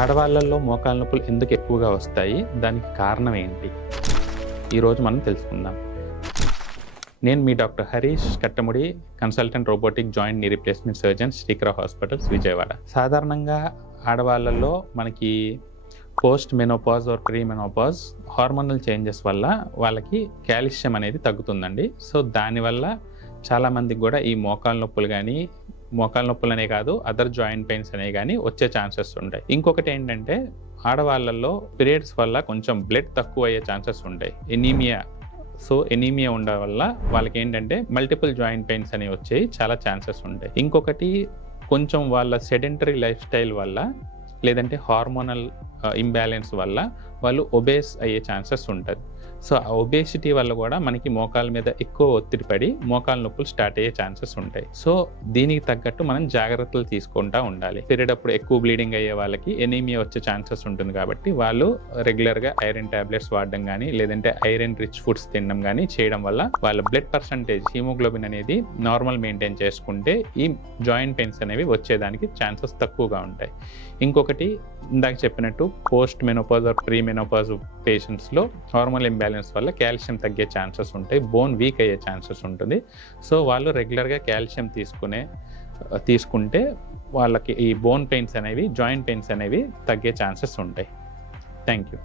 ఆడవాళ్ళల్లో మోకాళ్ళ నొప్పులు ఎందుకు ఎక్కువగా వస్తాయి? దానికి కారణం ఏంటి? ఈరోజు మనం తెలుసుకుందాం. నేను మీ doctor Harish Kattamudi, consultant robotic joint knee replacement surgeon, Srikara hospitals, Vijayawada. సాధారణంగా ఆడవాళ్ళల్లో మనకి post menopause or pre menopause hormonal changes వల్ల వాళ్ళకి కాల్షియం అనేది తగ్గుతుందండి. సో దానివల్ల చాలామందికి కూడా ఈ మోకాళ్ళ నొప్పులు కానీ, మోకాళ్ళ నొప్పులనే కాదు అదర్ జాయింట్ పెయిన్స్ అనేవి కానీ వచ్చే ఛాన్సెస్ ఉంటాయి. ఇంకొకటి ఏంటంటే ఆడవాళ్ళల్లో పీరియడ్స్ వల్ల కొంచెం బ్లడ్ తక్కువ అయ్యే ఛాన్సెస్ ఉంటాయి, ఎనీమియా. సో ఎనీమియా ఉండడం వల్ల వాళ్ళకి ఏంటంటే మల్టిపుల్ జాయింట్ పెయిన్స్ అనేవి వచ్చేవి చాలా ఛాన్సెస్ ఉంటాయి. ఇంకొకటి కొంచెం వాళ్ళ సెడెంటరీ లైఫ్ స్టైల్ వల్ల లేదంటే హార్మోనల్ ఇంబ్యాలెన్స్ వల్ల వాళ్ళు ఒబేస్ అయ్యే ఛాన్సెస్ ఉంటుంది. సో ఆ ఒబేసిటీ వల్ల కూడా మనకి మోకాళ్ళ మీద ఎక్కువ ఒత్తిడి పడి మోకాళ్ళ నొప్పులు స్టార్ట్ అయ్యే ఛాన్సెస్ ఉంటాయి. సో దీనికి తగ్గట్టు మనం జాగ్రత్తలు తీసుకుంటూ ఉండాలి. పీరియడ్ అప్పుడు ఎక్కువ బ్లీడింగ్ అయ్యే వాళ్ళకి ఎనీమియా వచ్చే ఛాన్సెస్ ఉంటుంది కాబట్టి వాళ్ళు రెగ్యులర్గా ఐరన్ టాబ్లెట్స్ వాడడం కానీ లేదంటే ఐరన్ రిచ్ ఫుడ్స్ తినడం కానీ చేయడం వల్ల వాళ్ళ బ్లడ్ పర్సంటేజ్ హీమోగ్లోబిన్ అనేది నార్మల్ మెయింటైన్ చేసుకుంటే ఈ జాయింట్ పెయిన్స్ అనేవి వచ్చేదానికి ఛాన్సెస్ తక్కువగా ఉంటాయి. ఇంకొకటి ఇందాక చెప్పినట్టు post menopause or pre menopause పేషెంట్స్లో హార్మోనల్ ఇంబ్యాలెన్స్ వల్ల కాల్షియం తగ్గే ఛాన్సెస్ ఉంటాయి, బోన్ వీక్ అయ్యే ఛాన్సెస్ ఉంటుంది. సో వాళ్ళు రెగ్యులర్గా కాల్షియం తీసుకుంటే వాళ్ళకి ఈ బోన్ పెయిన్స్ అనేవి, జాయింట్ పెయిన్స్ అనేవి తగ్గే ఛాన్సెస్ ఉంటాయి. Thank you.